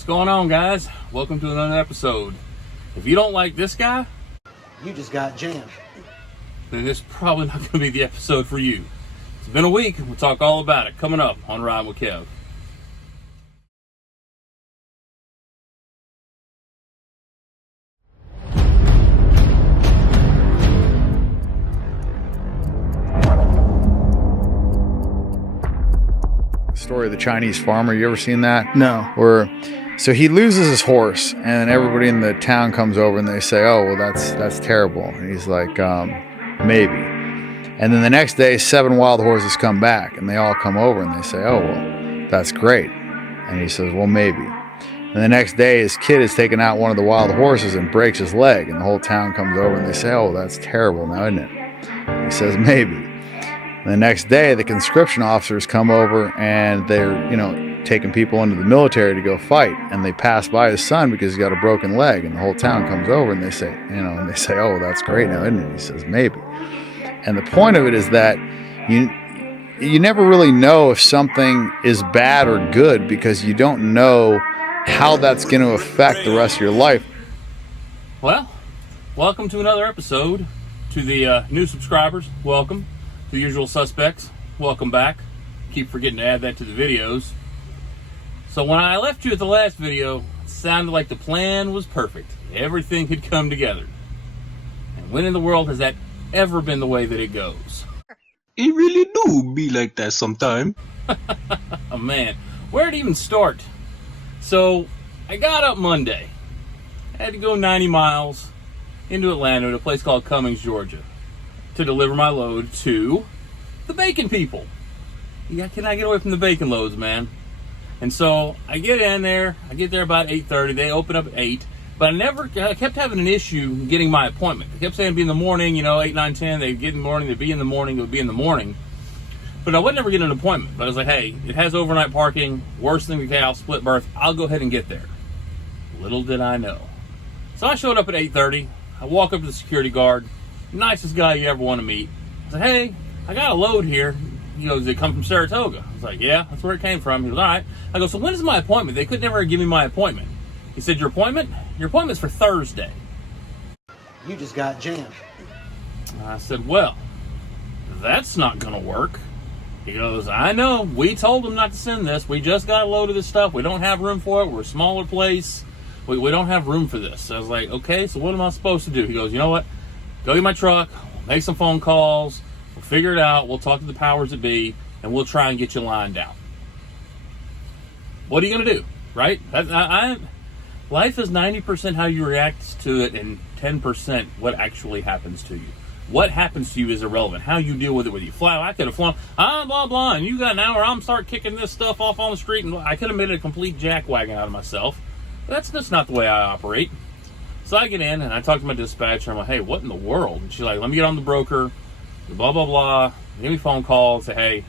What's going on, guys? Welcome to another episode. If you don't like this guy, you just got jammed. Then this is probably not going to be the episode for you. It's been a week. We'll talk all about it coming up on Riding with Kev. Story of the Chinese farmer. You ever seen that? No. So he loses his horse, and everybody in the town comes over and they say, "Oh, well, that's terrible." And he's like, "Maybe." And then the next day, 7 wild horses come back, and they all come over and they say, "Oh, well, that's great." And he says, "Well, maybe." And the next day, his kid is taking out one of the wild horses and breaks his leg, and the whole town comes over and they say, "Oh, that's terrible now, isn't it?" And he says, "Maybe." And the next day, the conscription officers come over and they're, taking people into the military to go fight. And they pass by his son because he's got a broken leg. And the whole town comes over and they say, "Oh, that's great now, isn't it?" He says, "Maybe." And the point of it is that you never really know if something is bad or good because you don't know how that's going to affect the rest of your life. Well, welcome to another episode. To the new subscribers, welcome. The usual suspects, welcome back. Keep forgetting to add that to the videos. So when I left you at the last video, it sounded like the plan was perfect. Everything had come together. And when in the world has that ever been the way that it goes? It really do be like that sometime. Oh man, where to even start? So I got up Monday. I had to go 90 miles into Atlanta to a place called Cummings, Georgia, to deliver my load to the bacon people. Yeah, can I get away from the bacon loads, man? And so I get in there. I get there about 8:30. They open up at 8. But I kept having an issue getting my appointment. They kept saying it'd be in the morning, 8, 9, 10. They'd get in the morning. They'd be in the morning. It would be in the morning. But I would never get an appointment. But I was like, hey, it has overnight parking. Worst thing we can have, split berth. I'll go ahead and get there. Little did I know. So I showed up at 8:30. I walk up to the security guard. Nicest guy you ever want to meet. I said, "Hey, I got a load here." He goes, "They come from Saratoga." I was like, "Yeah, that's where it came from." He goes, "All right." I go, "So when is my appointment?" They could never give me my appointment. He said, Your appointment's for Thursday." You just got jammed. I said, "Well, that's not going to work." He goes, "I know. We told them not to send this. We just got a load of this stuff. We don't have room for it. We're a smaller place. We don't have room for this." So I was like, "Okay, so what am I supposed to do?" He goes, "You know what? Go get my truck, we'll make some phone calls, we'll figure it out, we'll talk to the powers that be, and we'll try and get you lined out." What are you going to do, right? Life is 90% how you react to it and 10% what actually happens to you. What happens to you is irrelevant. How you deal with it, whether you fly, I could have flown, blah, blah, and you got an hour, I'm start kicking this stuff off on the street, and I could have made a complete jackwagon out of myself. But that's just not the way I operate. So I get in and I talk to my dispatcher. I'm like, "Hey, what in the world?" And she's like, "Let me get on the broker, blah, blah, blah. Give me a phone call, say, hey,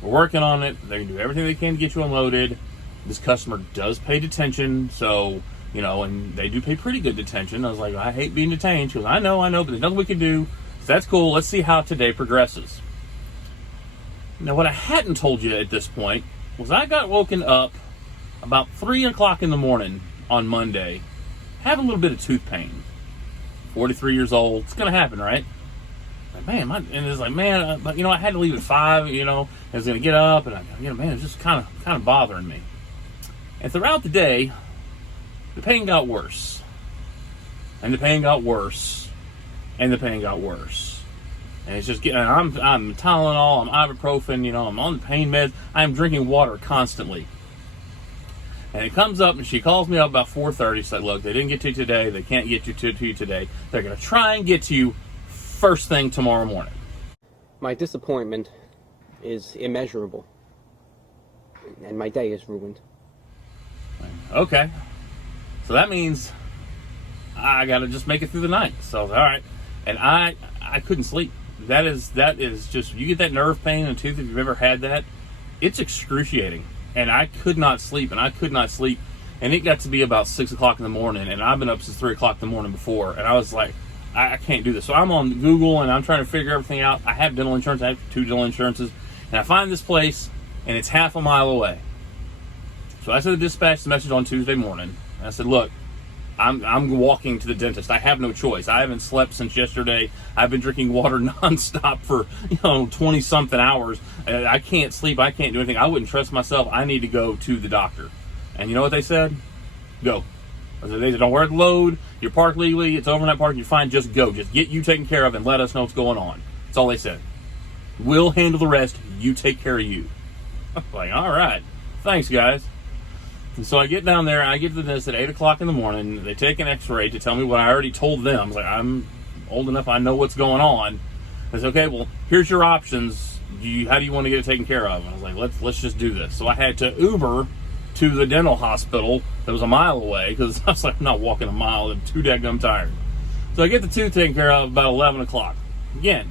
we're working on it. They're going to do everything they can to get you unloaded. This customer does pay detention, so, and they do pay pretty good detention." I was like, "I hate being detained." She goes, I know, but there's nothing we can do. So that's cool. Let's see how today progresses. Now, what I hadn't told you at this point was I got woken up about 3 o'clock in the morning on Monday, having a little bit of tooth pain. 43 years old. It's going to happen, right? Like, man, and it's like, man, but I had to leave at 5, I was going to get up, and man, it's just kind of bothering me. And throughout the day, the pain got worse. And the pain got worse. And the pain got worse. And it's just getting, I'm Tylenol, I'm ibuprofen, I'm on the pain meds. I'm drinking water constantly. And it comes up, and she calls me up about 4:30. She's like, "Look, they didn't get to you today. They can't get you to you today. They're going to try and get to you first thing tomorrow morning." My disappointment is immeasurable, and my day is ruined. Okay. So that means I got to just make it through the night. So, all right. And I couldn't sleep. That is just, you get that nerve pain in the tooth, if you've ever had that, it's excruciating. And I could not sleep, and it got to be about 6 o'clock in the morning, and I've been up since 3 o'clock in the morning before, and I was like, I can't do this. So I'm on Google, and I'm trying to figure everything out. I have dental insurance. I have 2 dental insurances, and I find this place, and it's half a mile away. So I sent the dispatch the message on Tuesday morning. I said, look, I'm walking to the dentist. I have no choice. I haven't slept since yesterday. I've been drinking water nonstop for 20-something hours. I can't sleep. I can't do anything. I wouldn't trust myself. I need to go to the doctor. And you know what they said? Go. They said, don't worry the load. You're parked legally. It's overnight parking. You're fine. Just go. Just get you taken care of and let us know what's going on. That's all they said. We'll handle the rest. You take care of you. I'm like, all right. Thanks, guys. And so I get down there. I get to the dentist at 8 o'clock in the morning. They take an x-ray to tell me what I already told them. I was like, I'm old enough. I know what's going on. I said, okay, well, here's your options. How do you want to get it taken care of? And I was like, let's just do this. So I had to Uber to the dental hospital that was a mile away, because I was like, I'm not walking a mile. I'm too daggum tired. So I get the tooth taken care of about 11 o'clock. Again,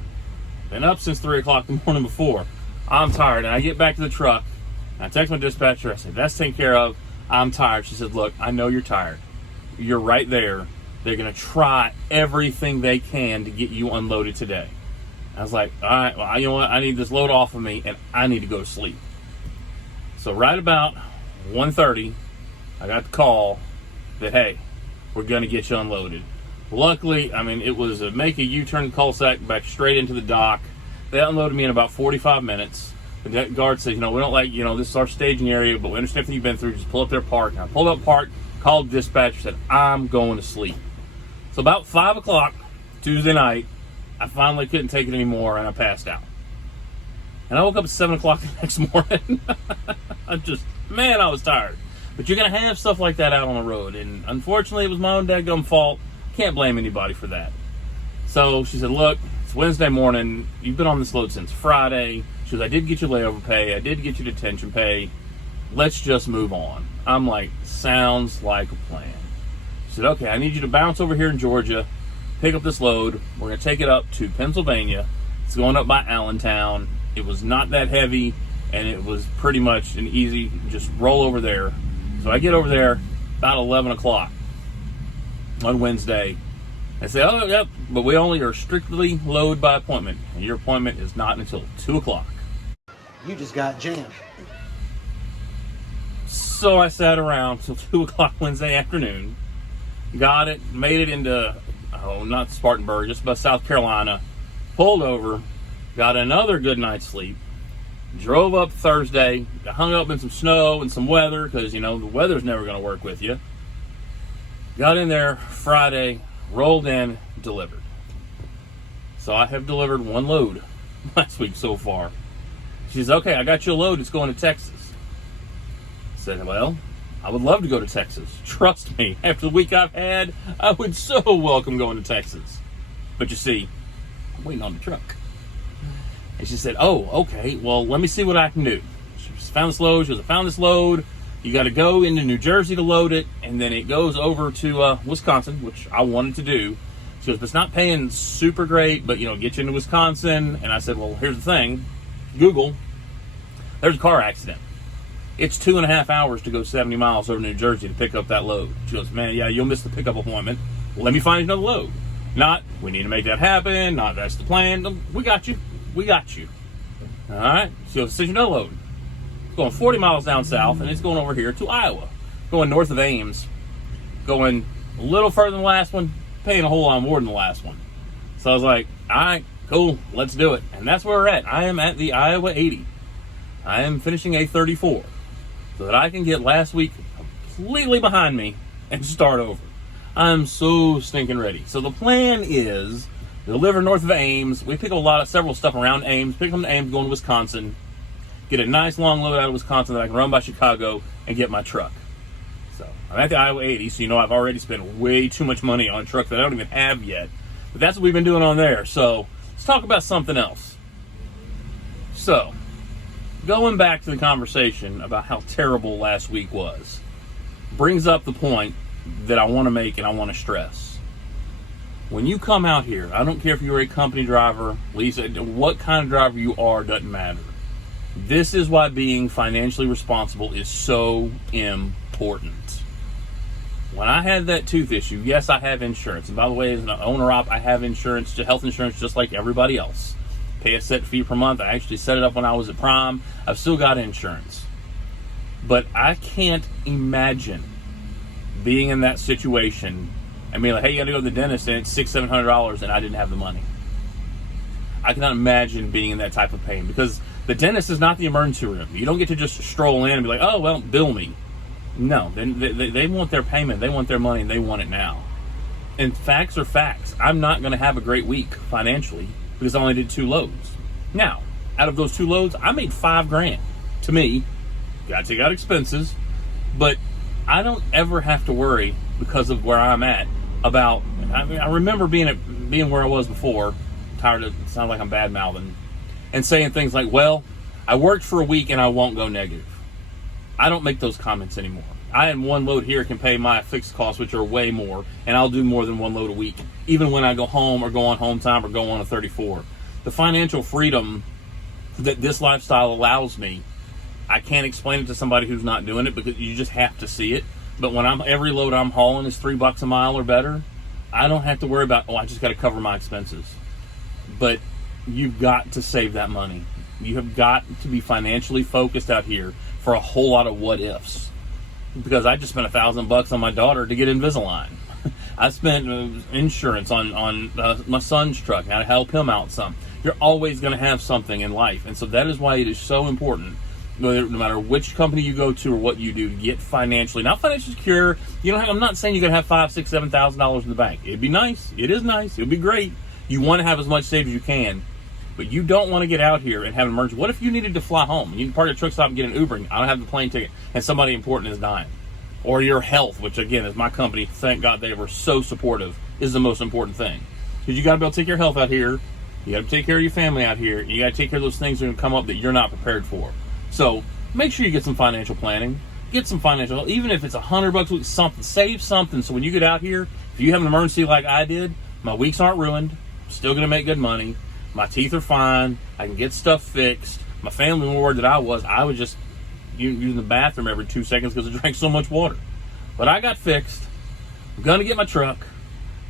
been up since 3 o'clock the morning before. I'm tired. And I get back to the truck. I text my dispatcher. I said, that's taken care of. I'm tired. She said, look, I know you're tired. You're right there. They're going to try everything they can to get you unloaded today. I was like, all right, well, you know what? I need this load off of me, and I need to go to sleep. So right about 1:30, I got the call that, hey, we're going to get you unloaded. Luckily, I mean, it was a make a U-turn cul-de-sac back straight into the dock. They unloaded me in about 45 minutes. The guard said, we don't like, this is our staging area, but we understand everything you've been through. Just pull up there, park. And I pulled up, park, called the dispatcher, said, I'm going to sleep. So about 5 o'clock Tuesday night, I finally couldn't take it anymore, and I passed out. And I woke up at 7 o'clock the next morning. I was tired. But you're going to have stuff like that out on the road. And unfortunately, it was my own dadgum fault. Can't blame anybody for that. So she said, look, it's Wednesday morning. You've been on this load since Friday. She goes, I did get you layover pay. I did get you detention pay. Let's just move on. I'm like, sounds like a plan. She said, okay, I need you to bounce over here in Georgia, pick up this load. We're going to take it up to Pennsylvania. It's going up by Allentown. It was not that heavy, and it was pretty much an easy, just roll over there. So I get over there about 11 o'clock on Wednesday. I say, oh, yep, but we only are strictly load by appointment, and your appointment is not until 2 o'clock. You just got jammed. So I sat around till 2 o'clock Wednesday afternoon, got it, made it into, not Spartanburg, just about South Carolina, pulled over, got another good night's sleep, drove up Thursday, got hung up in some snow and some weather, because, the weather's never going to work with you. Got in there Friday, rolled in, delivered. So I have delivered one load last week so far. She says, okay, I got you a load. It's going to Texas. I said, well, I would love to go to Texas. Trust me, after the week I've had, I would so welcome going to Texas. But you see, I'm waiting on the truck. And she said, oh, okay, well, let me see what I can do. She found this load. She goes, I found this load. You got to go into New Jersey to load it, and then it goes over to Wisconsin, which I wanted to do. She goes, but it's not paying super great, but, get you into Wisconsin. And I said, well, here's the thing. Google, there's a car accident. It's 2.5 hours to go 70 miles over to New Jersey to pick up that load. She goes, man, yeah, you'll miss the pickup appointment. Well, let me find another load. Not, we need to make that happen. Not, that's the plan. We got you. We got you. All right. So decision no load. It's going 40 miles down south, and it's going over here to Iowa. Going north of Ames. Going a little further than the last one, paying a whole lot more than the last one. So I was like, all right, cool, let's do it. And that's where we're at. I am at the Iowa 80. I am finishing a 34 so that I can get last week completely behind me and start over. I'm so stinking ready. So the plan is deliver north of Ames. We pick up several stuff around Ames. Pick them to Ames, going to Wisconsin. Get a nice long load out of Wisconsin that I can run by Chicago and get my truck. So I'm at the Iowa 80, so I've already spent way too much money on a truck that I don't even have yet. But that's what we've been doing on there. So let's talk about something else. So, going back to the conversation about how terrible last week was, brings up the point that I want to make and I want to stress. When you come out here, I don't care if you're a company driver, Lisa, what kind of driver you are, doesn't matter. This is why being financially responsible is so important. When I had that tooth issue, yes, I have insurance. And by the way, as an owner-op, I have insurance, health insurance, just like everybody else. Pay a set fee per month. I actually set it up when I was at Prime. I've still got insurance. But I can't imagine being in that situation and being like, hey, you gotta go to the dentist and it's $600-700 and I didn't have the money. I cannot imagine being in that type of pain, because the dentist is not the emergency room. You don't get to just stroll in and be like, oh, well, bill me. No, they want their payment, they want their money, and they want it now. And facts are facts. I'm not going to have a great week financially because I only did 2 loads. Now, out of those 2 loads, I made $5,000. To me, got to take out expenses, but I don't ever have to worry because of where I'm at about. I remember being where I was before. Tired of it sounds like I'm bad mouthing and saying things like, well, I worked for a week and I won't go negative. I don't make those comments anymore. I am 1 load here can pay my fixed costs, which are way more, and I'll do more than 1 load a week, even when I go home or go on home time or go on a 34. The financial freedom that this lifestyle allows me, I can't explain it to somebody who's not doing it, because you just have to see it. But when every load I'm hauling is $3 a mile or better, I don't have to worry about, I just got to cover my expenses. But you've got to save that money. You have got to be financially focused out here for a whole lot of what ifs. Because I just spent $1,000 on my daughter to get Invisalign. I spent insurance on my son's truck. Now to help him out some. You're always going to have something in life, and so that is why it is so important. No matter which company you go to or what you do, get financially, not financially secure. I'm not saying you're going to have $5,000, $6,000, $7,000 in the bank. It'd be nice. It is nice. It'd be great. You want to have as much saved as you can, but you don't want to get out here and have an emergency. What if you needed to fly home? You can park at a truck stop and get an Uber. I don't have the plane ticket, and somebody important is dying. Or your health, which again is my company. Thank God they were so supportive. Is the most important thing, because you got to be able to take your health out here. You got to take care of your family out here. And you got to take care of those things that are going to come up that you're not prepared for. So make sure you get some financial planning. Get some financial, even if it's $100 a week, something. Save something so when you get out here, if you have an emergency like I did, my weeks aren't ruined. I'm still going to make good money. My teeth are fine. I can get stuff fixed. My family more worried than I was just using the bathroom every 2 seconds because I drank so much water. But I got fixed. I'm going to get my truck.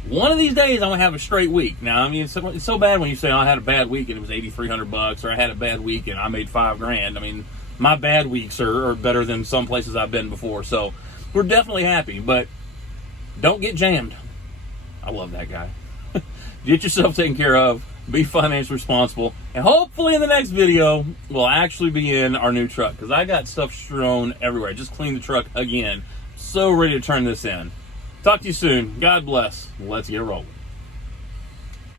One of these days, I'm going to have a straight week. Now, I mean, it's so bad when you say, I had a bad week and it was $8,300, or I had a bad week and I made $5,000. I mean, my bad weeks are better than some places I've been before. So we're definitely happy, but don't get jammed. I love that guy. Get yourself taken care of. Be financially responsible. And hopefully in the next video, we'll actually be in our new truck, because I got stuff strewn everywhere. I just cleaned the truck again. So ready to turn this in. Talk to you soon. God bless. Let's get rolling.